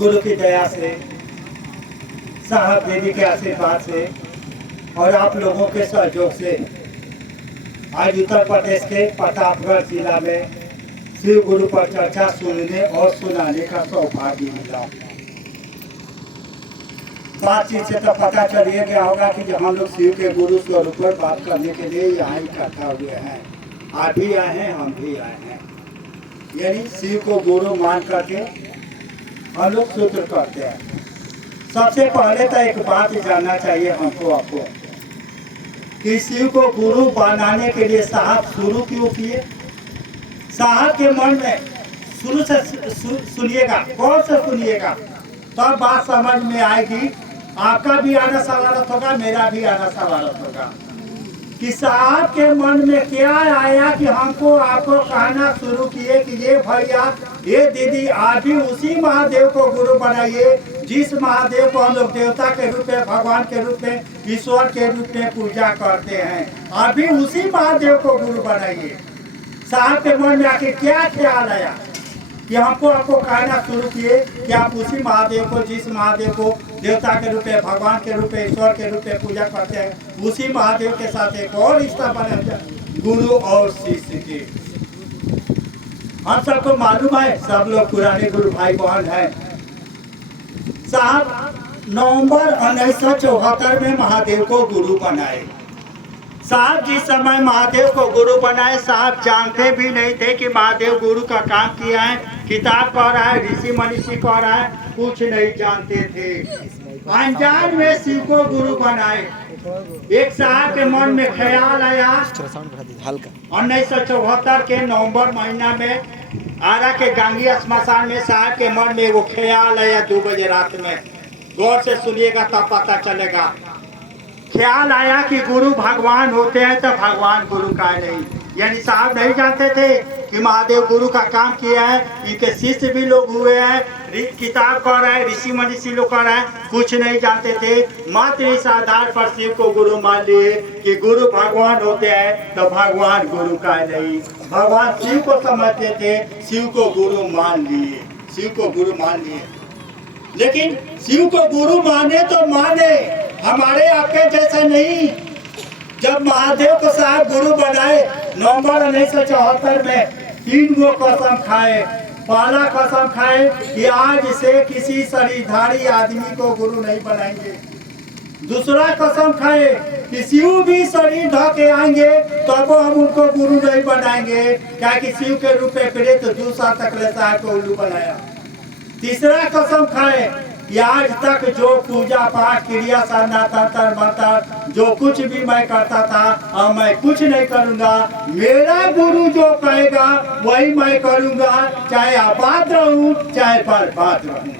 गुरु की दया से, साहब दीदी के आशीर्वाद से और आप लोगों के सहयोग से आज उत्तर प्रदेश के प्रतापगढ़ जिला में शिव गुरु पर चर्चा सुनने और सुनाने का सौभाग्य मिला। बातचीत से तो पता चल ही गया होगा कि जब हम लोग शिव के गुरु स्वरूप पर बात करने के लिए यहाँ इकट्ठा हुए हैं, आप भी आए हैं, हम भी आए हैं। यानी शिव को गुरु मान करके हम लोग सूत्र करते हैं। सबसे पहले तो एक बात जानना चाहिए हमको आपको कि शिव को गुरु बनाने के लिए साहब शुरू क्यों किए। साहब के मन में शुरू से सुनिएगा, कौन से सुनिएगा, तब बात समझ में आएगी। आपका भी आना सवालत होगा, मेरा भी आना सवालत होगा कि साहब के मन में क्या आया कि हमको आपको कहना शुरू किए कि ये भैया, ये दीदी, आप भी उसी महादेव को गुरु बनाइए जिस महादेव को हम लोग देवता के रूप में, भगवान के रूप में, ईश्वर के रूप में पूजा करते हैं। आप भी उसी महादेव को गुरु बनाइए। साहब के मन में आखिर क्या ख्याल आया कि हमको आपको कहना शुरू किए कि आप उसी महादेव को, जिस महादेव को देवता के रूप में, भगवान के रूप में, ईश्वर के रूप में पूजा करते हैं, उसी महादेव के साथ एक और रिश्ता बना गुरु और शिष्य के। हम सबको मालूम है, सब लोग पुराने गुरु भाई बहन हैं। साहब नवंबर 1974 में महादेव को गुरु बनाए। साहब जिस समय महादेव को गुरु बनाए, साहब जानते भी नहीं थे कि महादेव गुरु का काम किया है, किताब कह रहा है, ऋषि मनीषी कह रहा है, कुछ नहीं जानते थे। अनजान में शिव को गुरु बनाए। एक साहब के मन में ख्याल आया 1974 के नवंबर महीना में आरा के गांगी श्मशान में साहब के मन में वो ख्याल आया 2 बजे रात में। गौर से सुनिएगा तब पता चलेगा। ख्याल आया कि गुरु भगवान होते हैं तो भगवान गुरु का नहीं। यानी साहब नहीं जानते थे कि महादेव गुरु का काम किया है। इनके शिष्य भी लोग हुए हैं, किताब कर रहे हैं, ऋषि मनीषी लोग कर रहे हैं, कुछ नहीं जानते थे। मात्र इस आधार पर शिव को गुरु मान लिए कि गुरु भगवान होते हैं तो भगवान गुरु का नहीं। भगवान शिव को समझते थे, शिव को गुरु मान लिए, शिव को गुरु मान लिए। लेकिन शिव को गुरु माने तो माने, हमारे आपके जैसा नहीं। जब महादेव को साहब गुरु बनाए नवंबर 1974 में 3 गो कसम खाए। पहला कसम खाए कि आज से किसी शरीरधारी आदमी को गुरु नहीं बनाएंगे। दूसरा कसम खाए कि शिव भी शरीर ढा के आएंगे तब हम उनको गुरु नहीं बनाएंगे, क्या कि शिव के रूप में प्रेत 2 साल तक साहब को उल्लू बनाया। तीसरा कसम खाए कि आज तक जो पूजा पाठ क्रिया साधना तंत्र मंत्र जो कुछ भी मैं करता था और मैं कुछ नहीं करूंगा, मेरा गुरु जो कहेगा वही मैं करूंगा, चाहे आबाद रहूं चाहे बर्बाद रहूं।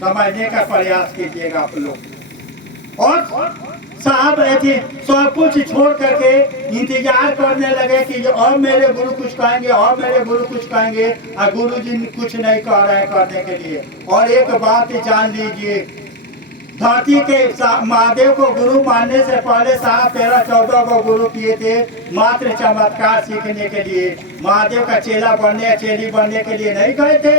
समझने का प्रयास कीजिएगा आप लोग। और साहब ऐसे सब कुछ छोड़ करके इंतजार करने लगे कि अब मेरे गुरु कुछ कहेंगे, अब मेरे गुरु कुछ कहेंगे, और गुरु जी कुछ नहीं कह रहे हैं करने के लिए। और एक बात जान लीजिए, धरती के महादेव को गुरु मानने से पहले साहब 13-14 को गुरु किए थे, मात्र चमत्कार सीखने के लिए। महादेव का चेला बनने, चेली बनने के लिए नहीं गए थे,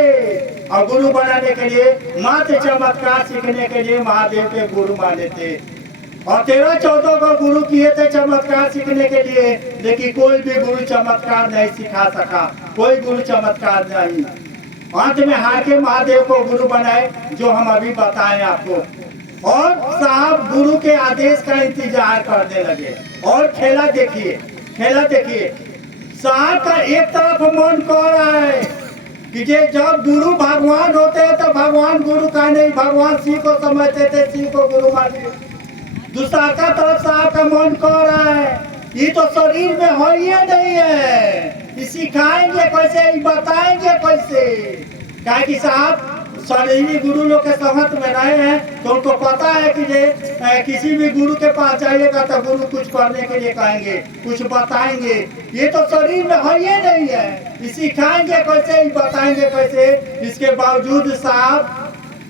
और गुरु बनाने के लिए मात्र चमत्कार सीखने के लिए महादेव के गुरु माने थे। और 13-14 को गुरु किए थे चमत्कार सीखने के लिए, लेकिन कोई भी गुरु चमत्कार नहीं सिखा सका, कोई गुरु चमत्कार नहीं। अंत में हार के महादेव को गुरु बनाए, जो हम अभी बताएं आपको। और साहब गुरु के आदेश का इंतजार करने लगे। और खेला देखिए, खेला देखिए, साहब का एक तरफ मन कह रहा है कि जब गुरु भगवान होते हैं तो भगवान गुरु का नहीं, भगवान शिव को समझते थे, शिव को गुरु मानिए। दूसरा का तरफ साहब का मन कह रहा है ये तो शरीर में हो ही नहीं है, सिखाएंगे कैसे, बताएंगे कैसे। क्या कि साहब शरीरी गुरु लोग के संगत में रहे हैं तो उनको पता है कि किसी भी गुरु के पास जाइएगा तो गुरु कुछ करने के लिए कहेंगे, कुछ बताएंगे। ये तो शरीर में हो ही नहीं है, सिखाएंगे कैसे, बताएंगे कैसे। इसके बावजूद साहब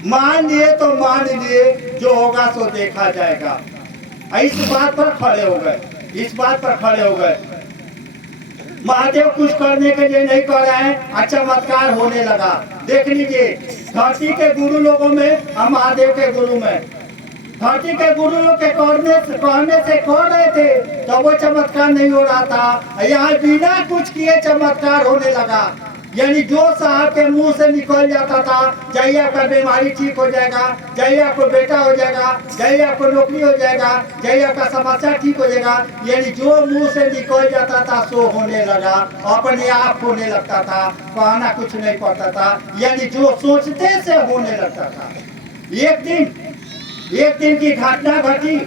मान लिए तो मान लिए, जो होगा सो देखा जाएगा। इस बात पर खड़े हो गए, इस बात पर खड़े हो गए। महादेव कुछ करने के लिए नहीं कर रहे हैं, चमत्कार होने लगा। देख लीजिए, धरती के गुरु लोगों में हम महादेव के गुरु में, धरती के गुरु लोग के कहने से कह रहे थे तो वो चमत्कार नहीं हो रहा था। यहाँ बिना कुछ किए चमत्कार होने लगा। यानी जो साहब के मुंह से निकल जाता था, जहिया का बीमारी ठीक हो जाएगा, जहिया को बेटा हो जाएगा, जहिया को नौकरी हो जाएगा, जहिया का समस्या ठीक हो जाएगा, यानी जो मुंह से निकल जाता था सो होने लगा, अपने आप होने लगता था, कहना कुछ नहीं पड़ता था, यानी जो सोचते से होने लगता था। एक दिन की घटना घटी।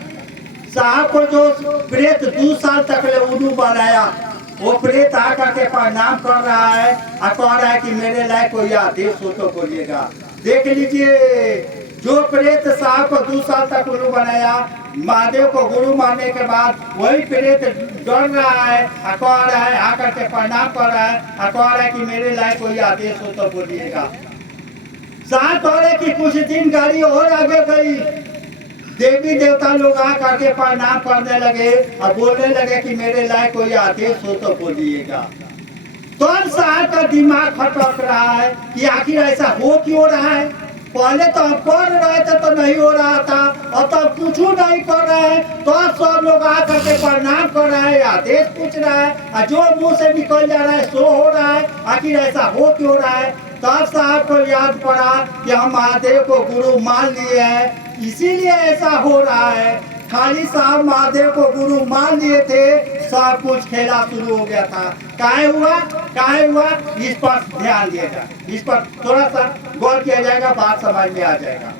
साहब को जो प्रेत 2 साल तक ले उल्लू बनाया, वो प्रेत आकर के प्रणाम कर रहा है और कह रहा है कि मेरे लायक कोई आदेश हो तो बोलिएगा। देख लीजिए, जो प्रेत साहब को 2 साल तक उल्लू बनाया, महादेव को गुरु मानने के बाद वही प्रेत डर रहा है और कह रहा है, आकर के प्रणाम कर रहा है और कह रहा है कि मेरे लायक कोई आदेश हो तो बोलिएगा। साहब कह रहे कि कुछ दिन गाड़ी और आगे गई, देवी देवता लोग आ करके प्रणाम करने लगे और बोलने लगे कि मेरे लायक कोई आदेश हो तो बोलिएगा। तो अब साहब का दिमाग खटक रहा है कि आखिर ऐसा हो क्यों रहा है। पहले तो हम कर रहे थे तो नहीं हो रहा था, और तो कुछ नहीं कर रहे हैं तो अब सब लोग आ करके प्रणाम कर रहे हैं, आदेश पूछ रहा है, और जो मुंह से निकल जा रहा है सो हो रहा है। आखिर ऐसा हो क्यों रहा है। तब साहब को याद पड़ा कि हम महादेव को गुरु मान लिए हैं, इसीलिए ऐसा हो रहा है। खाली साहब महादेव को गुरु मान लिए थे, सब कुछ खेला शुरू हो गया था। काहे हुआ, इस पर ध्यान दिएगा, इस पर थोड़ा सा गौर किया जाएगा, बात समझ में आ जाएगा।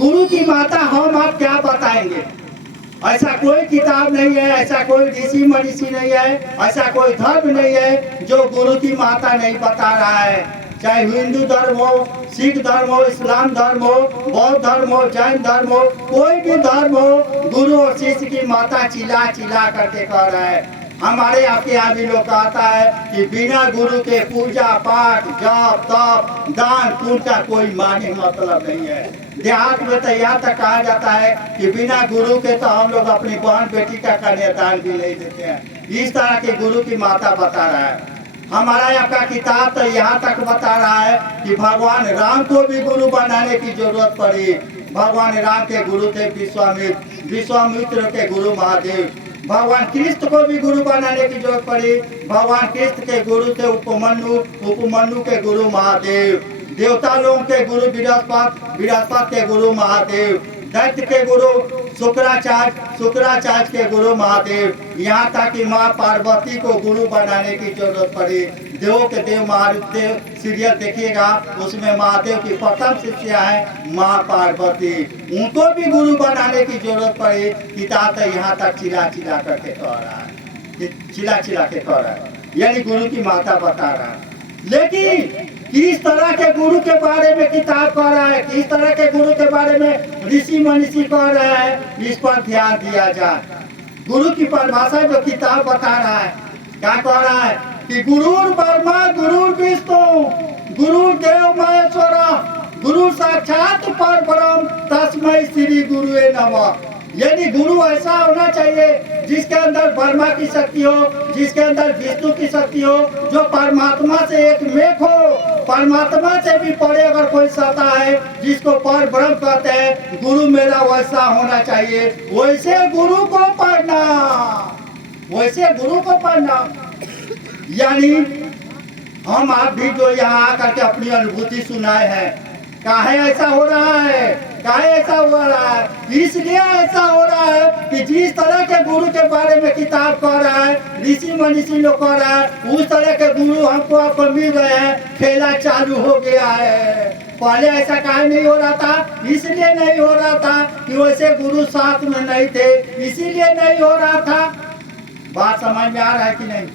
गुरु की माता हम आप क्या बताएंगे। ऐसा कोई किताब नहीं है, ऐसा कोई ऋषि मनीषी नहीं है, ऐसा कोई धर्म नहीं है जो गुरु की माता नहीं बता रहा है। चाहे हिंदू धर्म हो, सिख धर्म हो, इस्लाम धर्म हो, बौद्ध धर्म हो, जैन धर्म हो, कोई भी धर्म हो, गुरु और शिष्य की माता चिल्ला चिल्ला करके कह रहा है। हमारे आपके यहाँ भी लोग कहता है कि बिना गुरु के पूजा पाठ जप तप दान पुण्य का कोई माने मतलब नहीं है। देहात में तो यहाँ तक कहा जाता है कि बिना गुरु के तो हम लोग अपनी बहन बेटी का कन्यादान भी नहीं देते हैं। इस तरह के गुरु की माता बता रहा है। हमारा यहाँ का किताब तो यहाँ तक बता रहा है कि भगवान राम को भी गुरु बनाने की जरूरत पड़ी। भगवान राम के गुरु थे विश्वामित्र, विश्वामित्र के गुरु महादेव। भगवान कृष्ण को भी गुरु बनाने की जरूरत पड़ी। भगवान कृष्ण के गुरु थे उपमन्यु, उपमन्यु के गुरु महादेव। देवता लोगों के गुरु बृहस्पति, बृहस्पति के गुरु महादेव। दैत्य के गुरु शुक्राचार्य, शुक्राचार्य के गुरु महादेव। यहाँ तक कि माँ पार्वती को गुरु बनाने की जरूरत पड़ी। देवों के देव महादेव सीरियल देखिएगा, उसमें महादेव की प्रथम शिष्या है माँ पार्वती, उनको भी गुरु बनाने की जरूरत पड़ी। किताब तो यहाँ तक चिल्ला चिल्ला करके कह रहा है, चिल्ला चिल्ला के कह रहा है, यानी गुरु की माता बता रहा है। लेकिन किस तरह के गुरु के बारे में किताब कह रहा है, किस तरह के गुरु के बारे में ऋषि मनीषी कह रहा है, इस पर ध्यान दिया जाए। गुरु की परिभाषा जो किताब बता रहा है, क्या कह रहा है कि गुरुर ब्रह्मा गुरुर विष्णु गुरुर देव महेश्वर गुरु साक्षात परब्रह्म तस्मै श्री गुरुवे नमः। यानी गुरु ऐसा होना चाहिए जिसके अंदर ब्रह्मा की शक्ति हो, जिसके अंदर विष्णु की शक्ति हो, जो परमात्मा से एक मेघ हो, परमात्मा से भी परे अगर कोई सत्ता है जिसको पर ब्रह्म कहते हैं, गुरु मेरा वैसा होना चाहिए। वैसे गुरु को पढ़ना, वैसे गुरु को पढ़ना। यानी हम आप भी जो यहाँ आकर के अपनी अनुभूति सुनाए हैं, काहे ऐसा हो रहा है, काहे ऐसा हो रहा है, इसलिए ऐसा हो रहा है कि जिस तरह के गुरु के बारे में किताब कह रहा है, ऋषि मनीषी लोग कह रहा है, उस तरह के गुरु हमको आपको मिल रहे हैं। खेला चालू हो गया है। पहले ऐसा काहे नहीं हो रहा था, इसलिए नहीं हो रहा था कि वैसे गुरु साथ में नहीं थे, इसीलिए नहीं हो रहा था। बात समझ में आ रहा है कि नहीं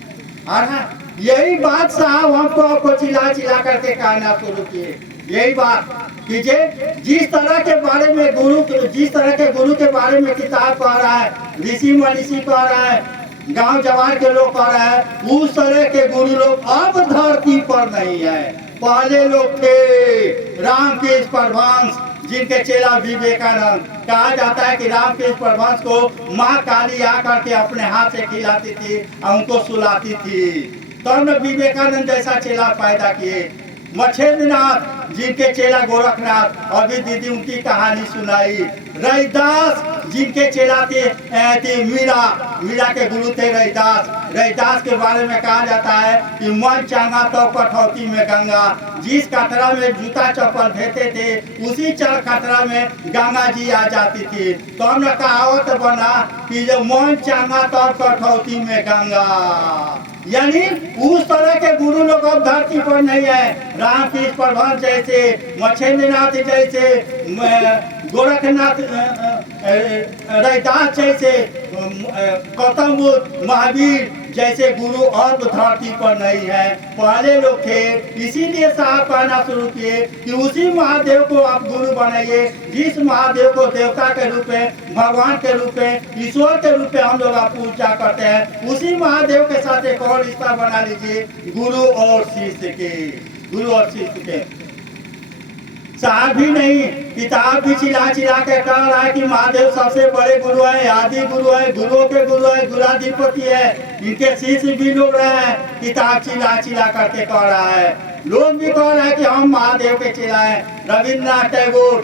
आ रहा है। यही बात साहब हमको आपको चिल्ला चिल्ला करके कहना शुरू किए। यही बात कीजिए, जिस तरह के बारे में गुरु, जिस तरह के गुरु के बारे में किताब कह रहा है, ऋषि मनीषी कह रहा है, गांव जवान के लोग कह रहा है, उस तरह के गुरु लोग अब धरती पर नहीं है। पहले लोग थे रामकृष्ण परमहंस, जिनके चेला विवेकानंद। कहा जाता है कि रामकृष्ण परमहंस को माँ काली आकर के अपने हाथ से खिलाती थी और उनको सुलाती थी। तब तो विवेकानंद जैसा चेला पैदा किए। मछेंद्रनाथ जिनके चेला गोरखनाथ, अभी दीदी उनकी कहानी सुनाई। रैदास जिनके चेला थे मीरा के गुरु थे रैदास। रैदास के बारे में कहा जाता है कि मन चांगा तो कठौती में गंगा। जिस कटरा में जूता चप्पल देते थे उसी कटरा में गंगा जी आ जाती थी। तो हमने कहावत बना कि जो मन चांगा तो कठौती में गंगा, यानी उस तरह के गुरु लोग अब धरती पर नहीं है। रामकृष्ण परमहंस जैसे, मछेंद्रनाथ जैसे, गोरखनाथ, रैदास जैसे, गौतम बुद्ध, महावीर जैसे गुरु अब धरती पर नहीं है। पहले लोग थे, इसीलिए साहब कहना शुरू किए कि उसी महादेव को आप गुरु बनाइए जिस महादेव को देवता के रूप में, भगवान के रूप में, ईश्वर के रूप में हम लोग आप पूजा करते हैं। उसी महादेव के साथ एक और रिश्ता बना लीजिए, गुरु और शिष्य के, गुरु और शिष्य के। साहब भी नहीं, किताब भी चिल्ला चिल्ला के कह रहा है कि महादेव सबसे बड़े गुरु है, आदि गुरु है, गुरुओं के गुरु है, गुराधिपति है, इनके शिष्य भी लोग रहे हैं। किताब चिल्ला चिल्ला करके कह रहा है। लोग भी कह रहे हैं कि हम महादेव के चेला हैं। रविन्द्रनाथ टैगोर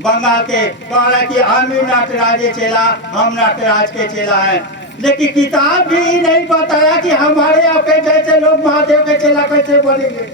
बंगाल के कह रहे हैं कि हम ही नटराज के चेला, हम नटराज के चेला हैं। लेकिन किताब भी नहीं बताया कि हमारे आपके जैसे लोग महादेव के चेला कैसे बनेंगे।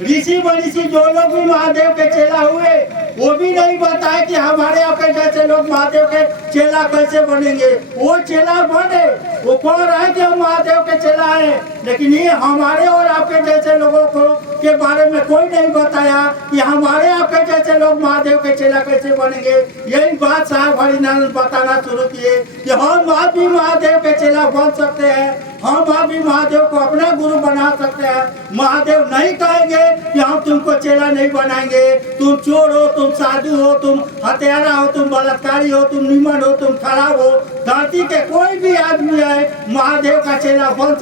ऋषि मनीषी जो लोग भी महादेव के चेला हुए वो भी नहीं बताए कि हमारे आपके जैसे लोग महादेव के चेला कैसे बनेंगे। वो चेला बने, वो कह रहे हैं कि हम महादेव के चेला हैं, लेकिन ये हमारे और आपके जैसे लोगों को के बारे में कोई नहीं बताया कि हमारे आपके जैसे लोग महादेव के चेला कैसे बनेंगे। यही बात साहब हरिनारायण बताना शुरू किए कि हम आप भी महादेव के चेला बन सकते हैं, हम आप भी महादेव को अपना गुरु बना सकते हैं। महादेव नहीं कहेंगे कि हम तुमको चेला नहीं बनाएंगे, तुम चोर हो, तुम साधु हो, तुम हत्यारा हो, तुम बलात्कारी हो, तुम निमन हो, तुम खराब हो। धरती के कोई भी आदमी है महादेव का चेला बन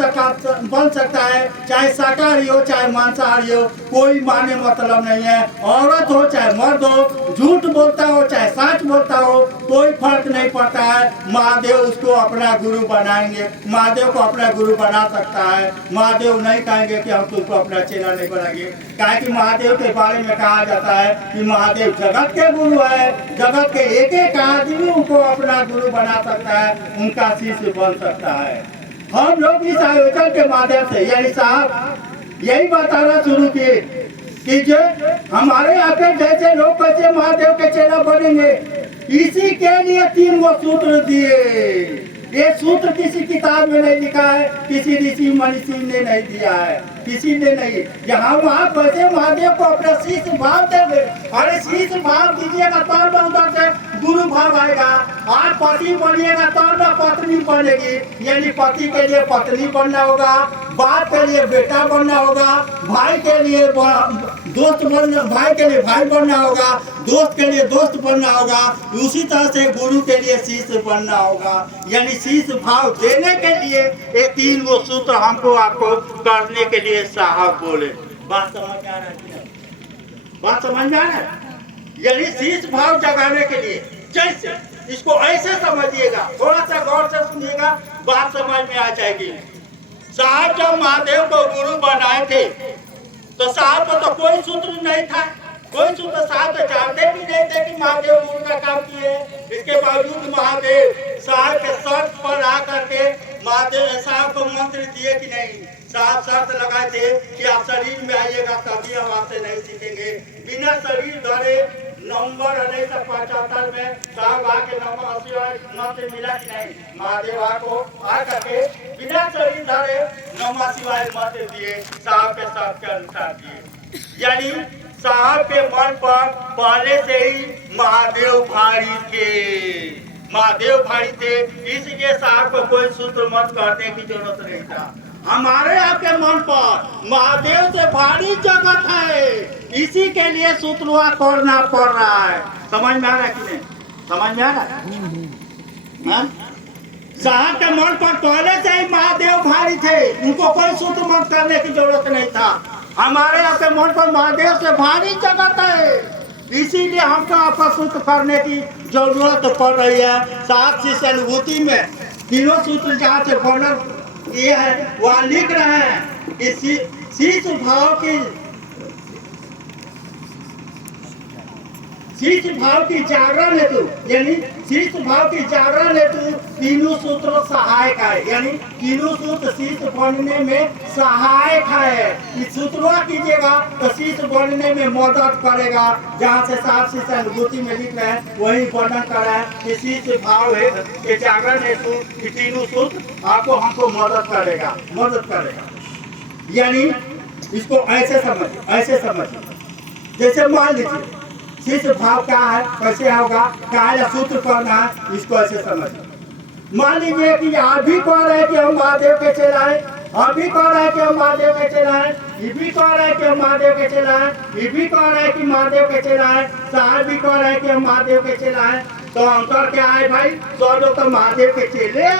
सकता है, चाहे शाकाहारी हो चाहे मांसाहारी हो, कोई माने मतलब नहीं है। औरत हो चाहे मर्द हो, झूठ बोलता हो चाहे सच बोलता हो, कोई फर्क नहीं पड़ता है। महादेव उसको अपना गुरु बनाएंगे, महादेव को अपना गुरु बना सकता है। महादेव नहीं कहेंगे कि हम तुमको अपना चेला नहीं बनाएंगे। कहा कि महादेव के बारे में कहा जाता है कि महादेव जगत के गुरु है, जगत के एक एक आदमी उनको अपना गुरु बना सकता है, उनका शिष्य बन सकता है। हम लोग इस आयोजन के माध्यम से यानी साहब यही बताना शुरू किए कि जो हमारे आपके जैसे लोग कैसे महादेव के चेला बनेंगे। इसी के लिए 3 वो सूत्र दिए। ये सूत्र किसी किताब में नहीं लिखा है, किसी ऋषि मनीषी ने नहीं दिया है, किसी ने नहीं। जहाँ वहाँ कैसे महादेव को अपना शिष्य भाव देंगे। अरे शिष्य भाव दीजिएगा तब उधर से गुरु भाव आएगा। आप पति बनिएगा तब ना पत्नी बनेगी, यानी पति के लिए पत्नी बनना होगा, बाप के लिए बेटा बनना होगा, भाई के लिए दोस्त बनना, भाई के लिए भाई बनना होगा, दोस्त के लिए दोस्त बनना होगा। उसी तरह से गुरु के लिए शिष्य बनना होगा। यानी शिष्य भाव देने के लिए ये 3 वो सूत्र हमको आपको करने के लिए साहब बोले। बात समझ आ रहा है? बात समझ आ रहा है? यानी शिष्य भाव जगाने के लिए, जैसे इसको ऐसे समझिएगा, थोड़ा सा गौर से सुनिएगा, बात समझ में आ जाएगी। साहब जब महादेव को गुरु बनाए थे तो साहब को तो कोई सूत्र नहीं था, कोई सूत्र साहब तो जानते भी नहीं थे कि महादेव गुरु का काम किए। इसके बावजूद महादेव साहब के शर्त पर आकर के महादेव साहब को मंत्र दिए कि नहीं। साहब शर्त लगाए थे कि आप शरीर में आइएगा तभी हम आपसे नहीं सीखेंगे। बिना शरीर धरे नवंबर 1975 में साहब आके नमः शिवाय मंत्र मिला कि नहीं। महादेव को आकर के बिना शरीर धरे नमः शिवाय मंत्र दिए, साहब के शर्त के अनुसार दिए। यानी साहब के मन पर पहले से ही महादेव भारी थे, महादेव भारी थे, इसलिए साहब को कोई सूत्र मत करने की जरूरत नहीं था। हमारे आपके मन पर महादेव से भारी जगत है, इसी के लिए सूत्रवा करना पड़ रहा है। समझ में आ रहा है कि नहीं? समझ में आ रहा है? साहब के मन पर पहले से ही महादेव भारी थे, उनको कोई सूत्र मत करने की जरूरत नहीं था। हमारे आपके मन पर महादेव से भारी जगत है, इसीलिए हमको आपस सूत्र करने की जरूरत पड़ रही है। सात शीश अनुभूति में तीनों सूत्र जहाँ से वर्णन ये है वहाँ लिख रहे हैं कि शीश भाव की शीश भाव की जागरण हेतु यानी शीश भाव की जागरण हेतु तीनों सूत्र सहायक है, यानी तीनों सूत्र शीश बनने में सहायक है। इस सूत्रों कीजिएगा तो शीश बनने में मदद करेगा। जहाँ से सात शीश अनुभूति में लिख रहे हैं वही वर्णन कर रहा है कि शीश भाव है कि जागरण हेतु तीनों सूत्र आपको हमको मदद करेगा। यानी इसको ऐसे समझ जैसे मान लीजिए शीश भाव क्या है, कैसे होगा, क्या सूत्र करना है, इसको ऐसे समझ। मान लीजिए कि आप भी कह रहे हैं कि हम महादेव के चलाए, हम भी कह रहे हैं कि हम महादेव के चलाए, ये भी कह रहे हैं कि हम महादेव के चलाए, ये भी कह रहे हैं कि महादेव के चलाए, साहब भी कह रहे हैं कि हम महादेव के चलाए। तो अंतर क्या है भाई? सब लोग तो महादेव के चेले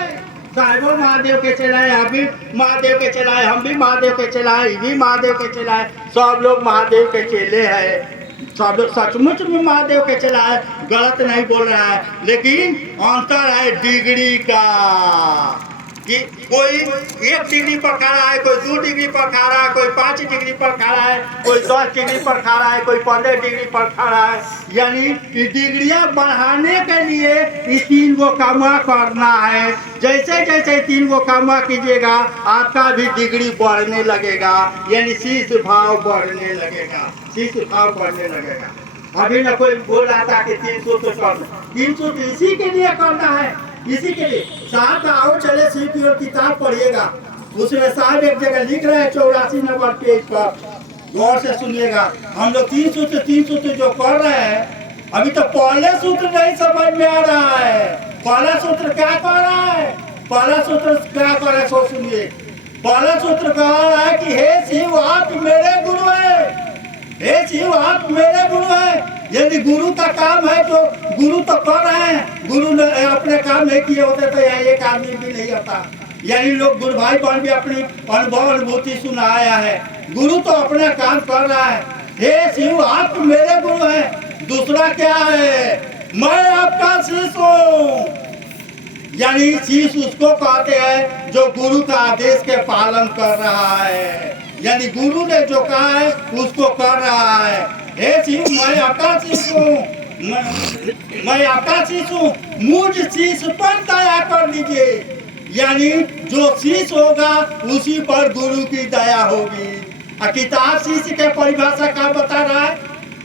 साहिबो महादेव के चलाए, आप भी महादेव के चलाए, हम भी महादेव के चलाए, ये भी महादेव के चलाए, सब लोग महादेव के चेले हैं। सब लोग सचमुच में महादेव के चला है, गलत नहीं बोल रहा है। लेकिन अंतर है डिग्री का कि कोई 1 डिग्री पर खड़ा है, कोई 2 डिग्री पर खड़ा है, कोई 5 डिग्री पर खड़ा है, कोई 10 डिग्री पर खड़ा है, कोई 15 डिग्री पर खड़ा है। यानी डिग्रियां बढ़ाने के लिए इस 3 को कामा करना है। जैसे जैसे 3 को कामा कीजिएगा आपका भी डिग्री बढ़ने लगेगा, यानी शीश भाव बढ़ने लगेगा, शीश भाव बढ़ने लगेगा। अभी न कोई बोल रहा था कि 3 सूत्र करना, 3 सूत्र इसी के लिए करना है, इसी के लिए। साहब आओ चले शिव की ओर किताब पढ़िएगा, उसमें साहब एक जगह लिख रहे हैं 84 नंबर पेज पर, गौर से सुनिएगा। हम लोग 3 सूत्र जो कर रहे हैं, अभी तो पहले सूत्र नहीं समझ में आ रहा है। पहला सूत्र क्या कर रहा है? पहला सूत्र क्या कर रहा है सो सुनिए। पहला सूत्र कह रहा है कि हे शिव आप मेरे गुरु है, हे शिव आप मेरे गुरु है। यदि गुरु का काम है तो गुरु तो कर रहे हैं, गुरु ने अपने काम नहीं किए होते तो यहाँ एक आदमी भी नहीं होता। यानी लोग गुरु भाई बहन भी अपनी अनुभूति सुनाया है, गुरु तो अपना काम कर रहा है। हे शिव आप मेरे गुरु हैं। दूसरा क्या है? मैं आपका शिष्य हूँ। यानी शिष्य उसको कहते हैं जो गुरु का आदेश के पालन कर रहा है, यानी गुरु ने जो कहा है उसको कर रहा है। हे शिव मैं आपका शिष्य हूँ, मैं आपका शिष्य हूँ, मुझ शिष्य पर दया कर दीजिए। यानी जो शिष्य होगा उसी पर गुरु की दया होगी। किताब शिष्य के परिभाषा का बता रहा है,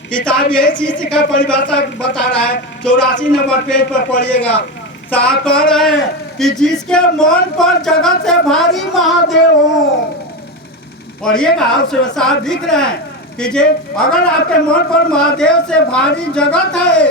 किताब यही शिष्य का परिभाषा बता रहा है। 84 नंबर पेज पर पढ़िएगा। साहब कह रहे हैं कि जिसके मन पर जगत से भारी महादेव हो, पढ़िएगा उसमें साहब लिख रहे हैं कि जे अगर आपके मन पर महादेव से भारी जगत है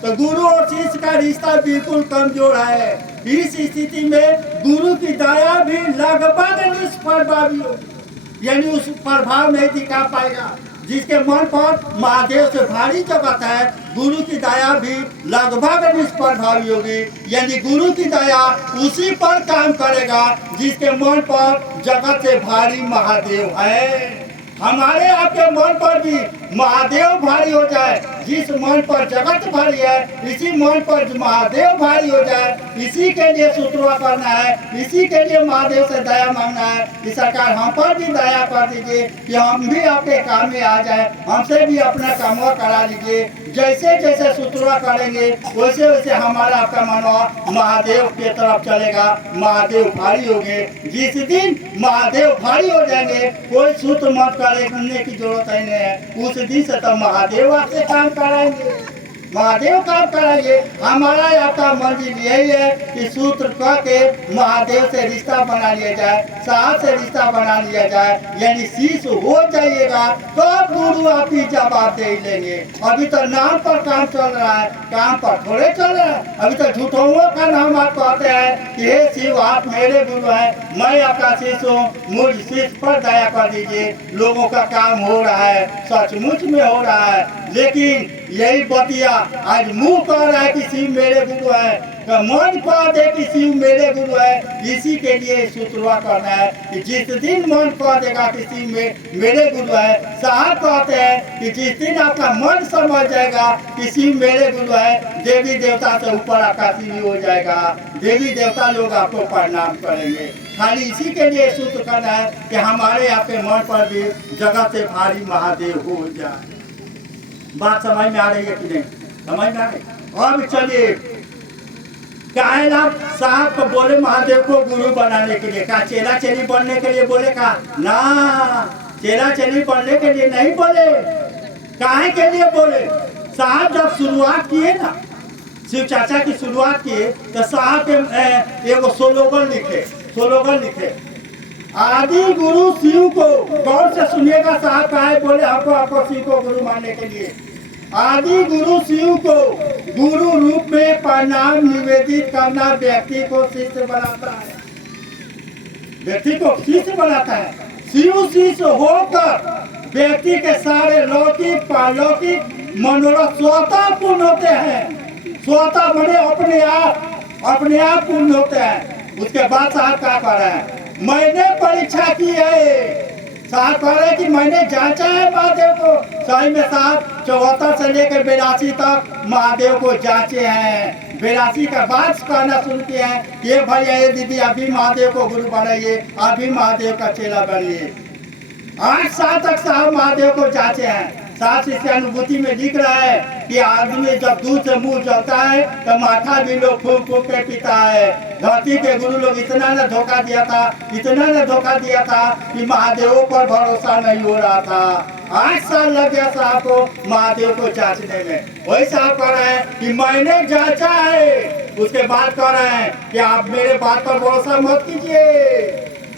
तो गुरु और शिष्य का रिश्ता बिल्कुल कमजोर है। इस स्थिति में गुरु की दया भी लगभग निष्प्रभावी होगी, यानी उस प्रभाव नहीं दिखा पाएगा। जिसके मन पर महादेव से भारी जगत है गुरु की दया भी लगभग निष्प्रभावी होगी, यानी गुरु की दया उसी पर काम करेगा जिसके मन पर जगत से भारी महादेव है। हमारे आपके मन पर भी महादेव भारी हो जाए, जिस मन पर जगत भारी है इसी मन पर महादेव भारी हो जाए, इसी के लिए सूत्रों करना है, इसी के लिए महादेव से दया मांगना है कि सरकार हम पर भी दया कर दीजिए कि हम भी आपके काम में आ जाए, हमसे भी अपना काम करा लीजिए। जैसे जैसे सूत्रों करेंगे वैसे वैसे हमारा आपका मनवा महादेव के तरफ चलेगा, महादेव भारी होंगे। जिस दिन महादेव भारी हो जाएंगे कोई सूत्र मत करने की जरूरत ही नहीं है, उस दिन से तो महादेव आपसे काम कराएंगे, महादेव काम कराएंगे। हमारा आपका मंजिल यही है कि सूत्र कह के महादेव से रिश्ता बना लिया जाए, साहब से रिश्ता बना लिया जाए, यानी शिष्य हो जाइएगा तो गुरु आप ही जवाब दे लेंगे। अभी तो नाम पर काम चल रहा है, काम पर थोड़े चल रहा है। अभी तो झूठों का नाम आप कहते हैं कि हे शिव आप मेरे गुरु हैं, मैं आपका शिष्य हूँ, मुझ शिष्य पर दया कर दीजिए। लोगों का काम हो रहा है, सचमुच में हो रहा है, लेकिन यही बतिया आज मुंह कह रहा है कि शिव मेरे गुरु है, तो मन कह दे कि शिव मेरे गुरु है, इसी के लिए शुरुआत करना है कि जिस दिन मन कह देगा कि शिव मेरे गुरु है, साहब कहते हैं कि जिस दिन आपका मन समझ जाएगा कि शिव मेरे गुरु है, देवी देवता से ऊपर आकाशी भी हो जाएगा, देवी देवता लोग आपको प्रणाम करेंगे। खाली इसी के लिए सूत्र करना है कि हमारे आपके मन पर भी जगत से भारी महादेव हो जाए। बात समझ में आ रही है कि नहीं? समझ में आ रही? अब चलिए, कायनाथ साहब को बोले महादेव को गुरु बनाने के लिए, का चेला चेली बनने के लिए बोले का ना, चेला चेली बनने के लिए नहीं बोले। काहे के लिए बोले? साहब जब शुरुआत किए ना, शिव चाचा की शुरुआत किए, तो साहब के एगो स्लोगन लिखे, आदि गुरु शिव को। गौर से सुनिएगा, साहब काहे बोले हमको शिव को गुरु मानने के लिए। आदि गुरु शिव को गुरु रूप में प्रणाम निवेदित करना व्यक्ति को शिष्य बनाता है, व्यक्ति को शिष्य बनाता है। शिव शिष्य होकर व्यक्ति के सारे लौकिक पारलौकिक मनोरथ स्वतः पूर्ण होते हैं। स्वतः बने अपने आप पूर्ण होते हैं। उसके बाद साहब क्या कर रहे हैं? मैंने परीक्षा की है, साहब कह रहे कि मैंने जांचा है महादेव को। सही में साहब 74 से लेकर 82 तक महादेव को जांचे हैं। 82 का बाद कहना शुरू किए हैं, ये भैया ये दीदी अभी महादेव को गुरु बनाइए, अभी महादेव का चेला बनिए। 8 साल तक साहब महादेव को जांचे हैं। साथ ही अनुभूति में लिख रहा है कि आदमी जब दूध से मुंह जलता है तो माथा भी लोग फूक फूक के पीता है। धरती के गुरु लोग इतना न धोखा दिया था कि महादेवों पर भरोसा नहीं हो रहा था। 8 साल लग गया साहब को महादेव को जांचने में। वही साहब कह रहे हैं कि मैंने जांचा है। उसके बाद कह रहे हैं कि आप मेरे बात पर भरोसा मत कीजिए,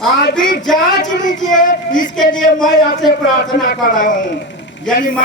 अभी जांच लीजिए, इसके लिए मैं आपसे प्रार्थना कर रहा हूँ। यानी मैं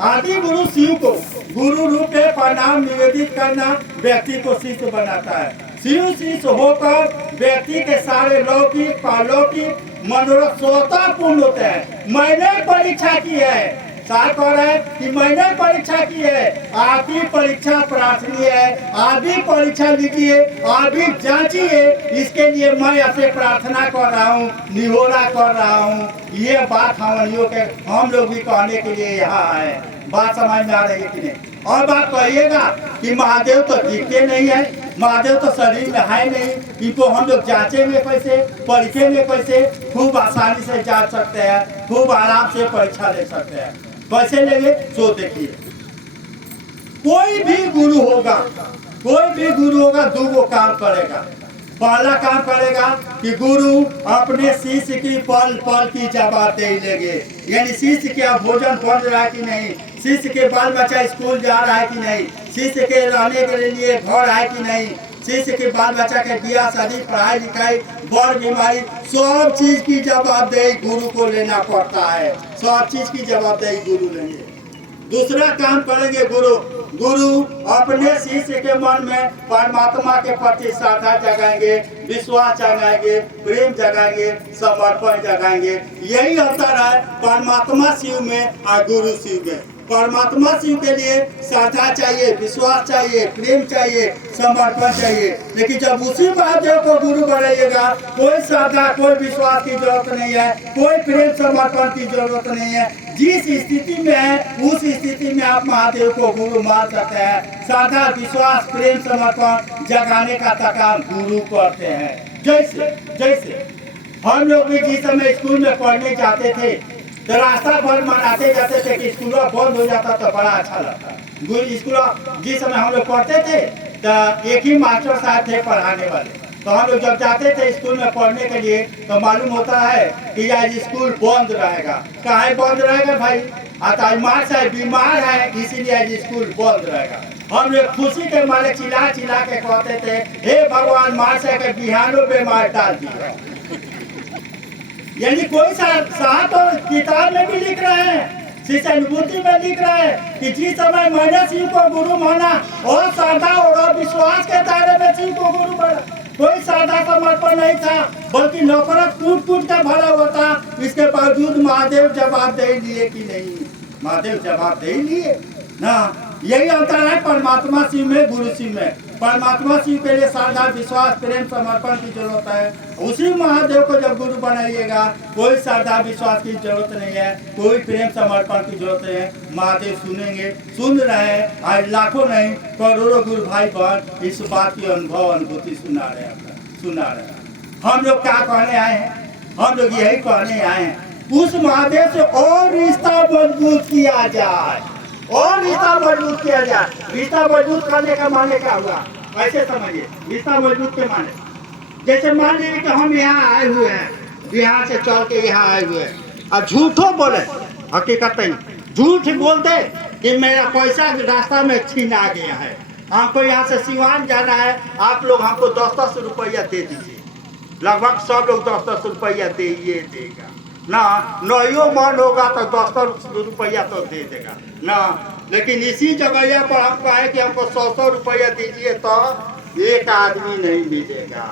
आदि गुरु शिव को गुरु रूप में प्रणाम निवेदित करना व्यक्ति को शिष्य बनाता है। शिव शिष्य होकर व्यक्ति के सारे लौकिक पारलौकिक मनोरथ स्वतः पूर्ण होते हैं। मैंने परीक्षा की है, साथ कह रहे हैं कि मैंने परीक्षा की है, आपकी परीक्षा प्रार्थनीय है, आप भी परीक्षा लीजिए, आप भी जांचिए, इसके लिए मैं आपसे प्रार्थना कर रहा हूँ, निहोरा कर रहा हूँ। ये बात हम लोग भी कहने के लिए यहाँ आए। बात समझ में आ रही है कि नहीं? और बात कहिएगा कि महादेव तो दिखते नहीं है, महादेव तो शरीर में है नहीं, इनको हम लोग जांचे में कैसे, परीक्षे में कैसे? खूब आसानी से जांच सकते हैं, खूब आराम से परीक्षा ले सकते हैं। कैसे लेंगे? सो देखिए, कोई भी गुरु होगा दो काम करेगा। पहला काम करेगा कि गुरु अपने शिष्य की पल पल की जवाबदेही लेंगे। यानी शिष्य के भोजन बन रहा है कि नहीं, शिष्य के बाल बच्चा स्कूल जा रहा है कि नहीं, शिष्य के रहने के लिए घर है कि नहीं, शिष्य के बाल बच्चा के बियाह शादी पढ़ाई लिखाई बड़ बीमारी सब चीज की जवाबदेही गुरु को लेना पड़ता है। सब चीज की जवाबदेही गुरु लेंगे। दूसरा काम करेंगे गुरु अपने शिष्य के मन में परमात्मा के प्रति श्रद्धा जगाएंगे, विश्वास जगाएंगे, प्रेम जगाएंगे, समर्पण जगाएंगे। यही अंतर है परमात्मा शिव में और गुरु शिव में। परमात्मा शिव के लिए श्रद्धा चाहिए, विश्वास चाहिए, प्रेम चाहिए, समर्पण चाहिए। लेकिन जब उसी महादेव को गुरु बनाइएगा, कोई श्रद्धा कोई विश्वास की जरूरत नहीं है, कोई प्रेम समर्पण की जरूरत नहीं है। जिस स्थिति में है उस स्थिति में आप महादेव को गुरु मान सकते हैं। श्रद्धा विश्वास प्रेम समर्पण जगाने का काम गुरु करते हैं। जैसे हम लोग भी जिस समय स्कूल में पढ़ने जाते थे तो रास्ता भर मनाते जाते थे कि स्कूल बंद हो जाता तो बड़ा अच्छा लगता। स्कूल जिस समय हम लोग पढ़ते थे तो एक ही मास्टर साहब थे पढ़ाने वाले। तो हम लोग जब जाते थे स्कूल में पढ़ने के लिए तो मालूम होता है कि आज स्कूल बंद रहेगा। काहे बंद रहेगा भाई? आज मार साहब बीमार है इसीलिए आज स्कूल बंद रहेगा। हम लोग खुशी के मारे चिल्ला के कहते थे, हे भगवान मार साहब के बिहानो बीमार डाल दिया। यानी कोई साहब तो किताब में भी लिख रहे हैं, शिष्य अनुभूति में लिख रहे हैं कि जिस समय मैंने शिव को गुरु माना और श्रद्धा और विश्वास के दायरे में शिव को गुरु माना, कोई श्रद्धा समर्पण नहीं था बल्कि नफरत कूट का भरा हुआ था। इसके बावजूद महादेव जवाबदेही लिए कि नहीं? महादेव जवाबदेही लिए ना। यही अंतर है परमात्मा शिव में, गुरु शिव में। परमात्मा शिव के लिए श्रद्धा, विश्वास, प्रेम, समर्पण की जरूरत है। उसी महादेव को जब गुरु बनाइएगा, कोई श्रद्धा विश्वास की जरूरत नहीं है, कोई प्रेम समर्पण की जरूरत नहीं है। महादेव सुनेंगे, सुन रहे हैं, आज लाखों नहीं करोड़ों गुरु भाई बहन इस बात की अनुभूति सुना रहे हैं। हम लोग क्या कहने आए हैं? हम लोग यही कहने आए हैं, उस महादेव से और रिश्ता मजबूत किया जाए, और रिश्ता मजबूत किया जाए। रिश्ता मजबूत करने का माने क्या हुआ, ऐसे समझिए। रिश्ता मजबूत के माने, जैसे मान लीजिए कि हम यहाँ आए हुए हैं, बिहार से चल के यहाँ आए हुए हैं, और झूठो बोले, हकीकत नहीं, झूठ बोलते कि मेरा पैसा रास्ता में छीना गया है, हमको यहाँ से सिवान जाना है, आप लोग हमको 10-10 रुपया दे दीजिए। लगभग सब लोग 10-10 रुपया दे ये देगा ना, नहीं मन होगा तो 10-10 रुपया तो दे देगा ना। लेकिन इसी जगह पर हम कहे कि हमको 100-100 रुपया दीजिए तो एक आदमी नहीं मिलेगा।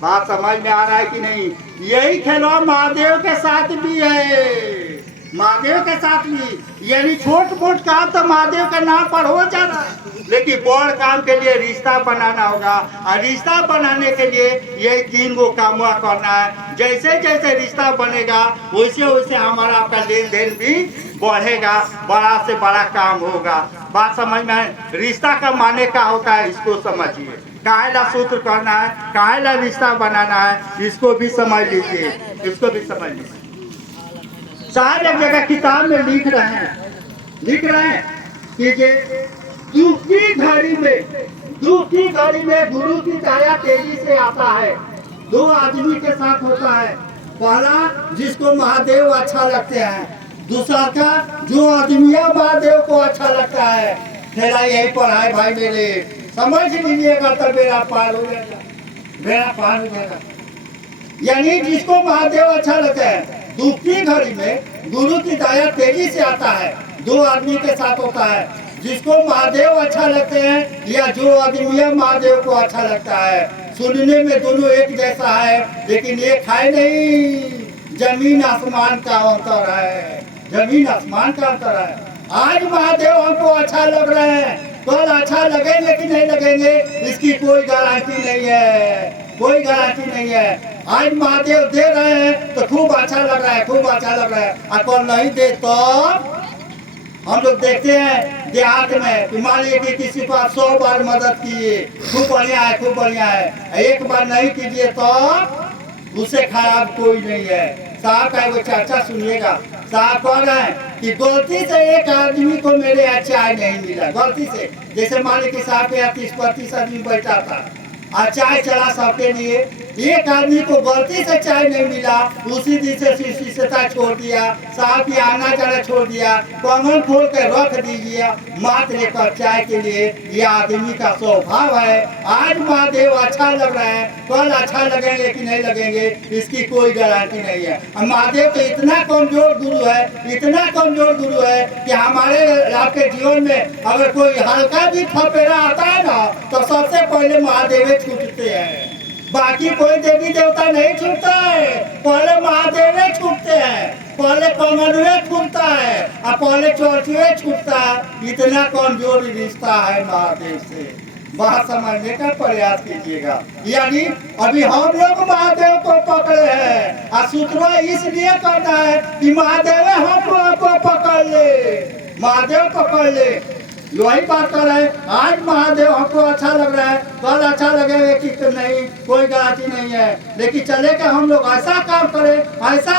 बात समझ में आ रहा है कि नहीं? यही खेलवा महादेव के साथ भी है, महादेव के साथ भी। यानी छोट मोट काम तो महादेव के नाम पर हो जा रहा है, लेकिन बड़ काम के लिए रिश्ता बनाना होगा, और रिश्ता बनाने के लिए यही 3 गो काम करना है। जैसे जैसे रिश्ता बनेगा वैसे वैसे हमारा आपका लेन देन भी बढ़ेगा, बड़ा से बड़ा काम होगा। बात समझ में आए? रिश्ता का माने क्या होता है इसको समझिए, काहेला सूत्र करना है, काहेला रिश्ता बनाना है, इसको भी समझ लीजिए, इसको भी समझ लीजिए। साहब एक जगह किताब में लिख रहे हैं कि दुख की घड़ी में गुरु की दया तेजी से आता है। 2 आदमी के साथ होता है, पहला जिसको महादेव अच्छा लगते हैं, दूसरा का जो आदमिया महादेव को अच्छा लगता है। खेला यही पर है भाई मेरे, समझ लीजिएगा तो बेड़ा पार हो जाएगा। यानी जिसको महादेव अच्छा लगता है, दुख की घड़ी में गुरु की दया तेजी से आता है। 2 आदमी के साथ होता है, जिसको महादेव अच्छा लगते हैं या जो आदमी महादेव को अच्छा लगता है। सुनने में दोनों एक जैसा है, लेकिन एक है नहीं, जमीन आसमान का अंतर है, जमीन आसमान का अंतर है। आज महादेव हमको अच्छा लग रहे हैं, कल अच्छा लगेंगे कि नहीं लगेंगे इसकी कोई गारंटी नहीं है, कोई गारंटी नहीं है। आज महादेव दे रहे हैं तो खूब अच्छा लग रहा है, खूब अच्छा लग रहा है, और कल नहीं दे तो हम लोग देखते हैं देहात में, मान लीजिए कि किसी को आप 100 बार मदद किए, खूब बढ़िया है, खूब बढ़िया है, एक बार नहीं कीजिए तो उससे खराब कोई नहीं है। साहब का वो चर्चा सुनिएगा, साहब कह रहे हैं कि गलती से एक आदमी को मेरे यहाँ चाय नहीं मिला, गलती से। जैसे मान लीजिए कि साहब के यहाँ 30-35 आदमी बैठा था और चाय चला सबके लिए, एक आदमी को गलती से चाय नहीं मिला, उसी दिन से शिष्यता छोड़ दिया, साहब की आना जाना छोड़ दिया, कंगन खोल के रख दीजिए मात्र एक कप चाय के लिए। ये आदमी का स्वभाव है। आज महादेव अच्छा लग रहा है, कल अच्छा लगेंगे कि नहीं लगेंगे इसकी कोई गारंटी नहीं है। महादेव तो इतना कमजोर गुरु है, इतना कमजोर गुरु है कि हमारे आपके जीवन में अगर कोई हल्का भी थपेड़ा आता है ना, तो सबसे पहले महादेव छूटते हैं, बाकी कोई देवी देवता नहीं छूटता है, पहले महादेव छूटते हैं, पहले कमलवे छूटता है और पहले चौथुए छूटता है। इतना कमजोर रिश्ता है महादेव से, बात समझने का प्रयास कीजिएगा। यानी अभी हम लोग महादेव को पकड़े हैं, और सूत्र इसलिए करना है कि महादेव हमको पकड़ ले, महादेव पकड़ ले। यही बात कर रहे हैं, आज महादेव हमको अच्छा लग रहा है, कल अच्छा लगेगा कि नहीं कोई गारंटी नहीं है। लेकिन चले के हम लोग ऐसा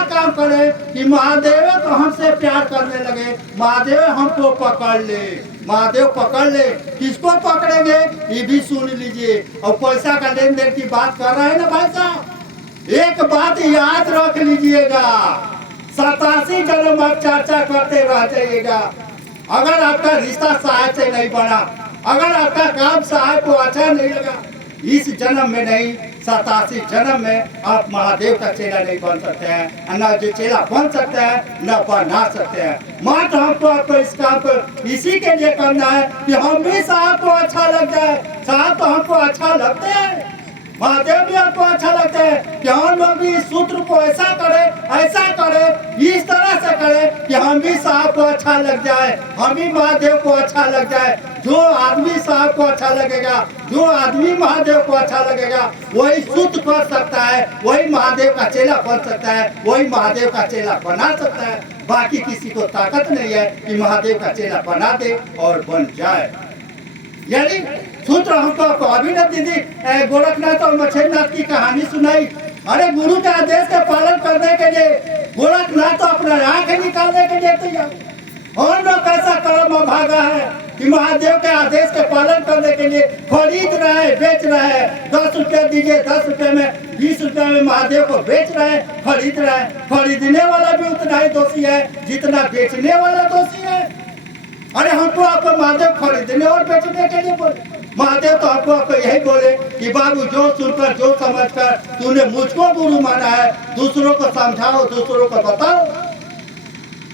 काम करें कि महादेव तो हमसे प्यार करने लगे, महादेव हमको पकड़ ले, महादेव पकड़ ले। किसको पकड़ेंगे ये भी सुन लीजिए। और पैसा का लेन देन की बात कर रहे हैं ना भाई साहब, एक बात याद रख लीजिएगा, 87 जन्म आप चर्चा करते रह जाइएगा। अगर आपका रिश्ता साहब से नहीं बना, अगर आपका काम साहब को अच्छा नहीं लगा, इस जन्म में नहीं 87 जन्म में आप महादेव का चेला नहीं बन सकते हैं, न जो चेला बन सकते हैं न बना सकते हैं। मात्र हमको आपको इस काम को इसी के लिए करना है कि हम भी साहब को अच्छा लग जाए। साहब तो हमको अच्छा लगते हैं, महादेव भी हमको अच्छा लगता है कि हम लोग भी इस सूत्र को ऐसा करे, इस तरह से करे कि हम भी साहब को अच्छा लग जाए, हम भी महादेव को अच्छा लग जाए। जो आदमी साहब को अच्छा लगेगा, जो आदमी महादेव को अच्छा लगेगा, वही शुद्ध कर सकता है, वही महादेव का चेला बन सकता है, वही महादेव का चेला बना सकता है। बाकी किसी को ताकत नहीं है कि महादेव का चेला बना दे और बन जाए। यानी सूत्र हमको अभी न दीदी गोरखनाथ और मछलीनाथ की कहानी सुनाई। अरे गुरु के आदेश का पालन करने के लिए गोरखनाथ तो अपना आंख निकालने के लिए तैयार। हम लोग कैसा कर्म भागा है कि महादेव के आदेश के पालन करने के लिए खरीद रहे हैं, बेच रहे हैं। 10 रुपये दीजिए, 10 रुपये में, 20 रुपये में महादेव को बेच रहे हैं, खरीद रहे हैं। खरीदने वाला भी उतना ही दोषी है जितना बेचने वाला दोषी है। अरे हमको आपको महादेव खरीदने और बेचने के लिए बोले। महादेव तो आपको यही बोले कि बाबू जो सुनकर, जो समझकर तूने मुझको गुरु माना है, दूसरों को समझाओ, दूसरों को बताओ।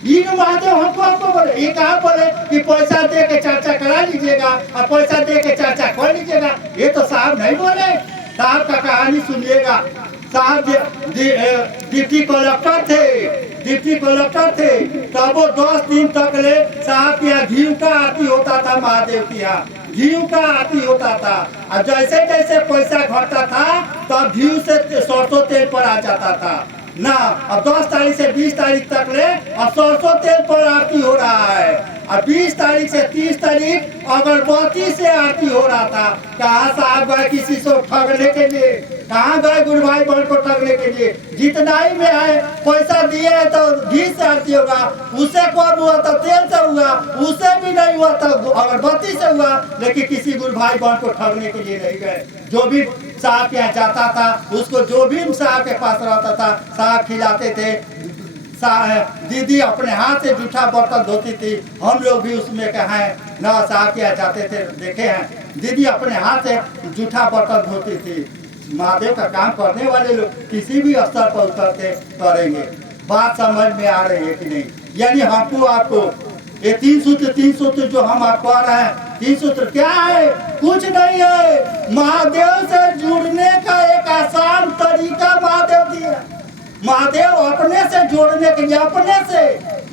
ये महादेव हमको आपको बोले। ये कहा बोले कि पैसा दे के चर्चा करा लीजिएगा और पैसा दे के चर्चा कर लीजिएगा। ये तो साहब नहीं बोले। साहब का कहानी सुनिएगा। साहब डिप्टी कलेक्टर थे, तब वो 10 दिन तक ले साहब के यहाँ घी का आरती होता था। महादेव के यहाँ घी का आरती होता था। और जैसे जैसे पैसा घटता था तब घी से सरसों तेल पर आ जाता था ना। अब 10 तारीख से 20 तारीख तक ले अब सरसों तेल पर आरती हो रहा है। और 20 तारीख से 30 तारीख अगरबत्ती से आरती हो रहा था। कहाँ साहब गए किसी से ठगने के लिए? कहाँ गए गुरु भाई बहन को ठगने के लिए? जितना ही में है पैसा दिए है तो घी से आरती होगा, उससे कम हुआ तो तेल से हुआ, उससे भी नहीं हुआ तो अगरबत्ती से हुआ। लेकिन किसी गुरु भाई बहन को ठगने के लिए नहीं गए। जो भी साहब के यहाँ जाता था, उसको जो भी साहब के पास रहता था, साहब खिलाते थे। दीदी अपने हाथ से जूठा बर्तन धोती थी। हम लोग भी उसमें कहें ना, साहब के यहाँ जाते थे, देखे हैं दीदी अपने हाथ से जूठा बर्तन धोती थी। महादेव का काम करने वाले लोग किसी भी स्तर पर उतरते करेंगे। बात समझ में आ रही है कि नहीं? यानी हमको आपको ये 3 सूत्र जो हम आपको आ रहे हैं, 3 सूत्र क्या है? कुछ नहीं है। महादेव से जुड़ने का एक आसान तरीका महादेव दिया। महादेव अपने से जोड़ने के लिए, अपने से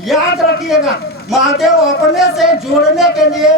याद रखिएगा, महादेव अपने से जोड़ने के लिए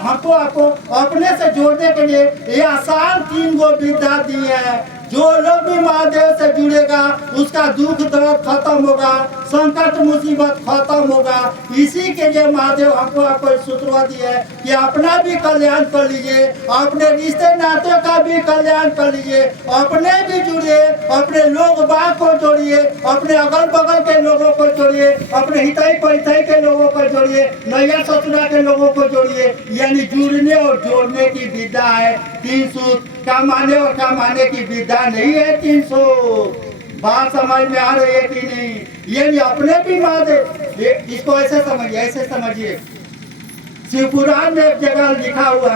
हमको आपको अपने से जोड़ने के लिए ये आसान 3 गो विद्या दी है। जो लोग भी महादेव से जुड़ेगा उसका दुख दर्द खत्म होगा, संकट मुसीबत खत्म होगा। इसी के लिए महादेव हमको आपको सूत्र दिया है कि अपना भी कल्याण कर लीजिए, अपने रिश्ते नाते का भी कल्याण कर लीजिए, अपने भी जुड़िए, अपने लोग बाग को जोड़िए, अपने अगल बगल के लोगों को जोड़िए, अपने हिताई परिताई के लोगों को जोड़िए, नैया ससुरा के लोगों को जोड़िए। यानी जुड़ने और जोड़ने की विद्या है 3 सूत्र। कमाने और कमाने की विद्या नहीं है 300। बात समझ में आ रही है कि नहीं? ये अपने भी महादेव, इसको ऐसे समझिए, ऐसे समझिए। शिवपुराण में एक जगह लिखा हुआ है।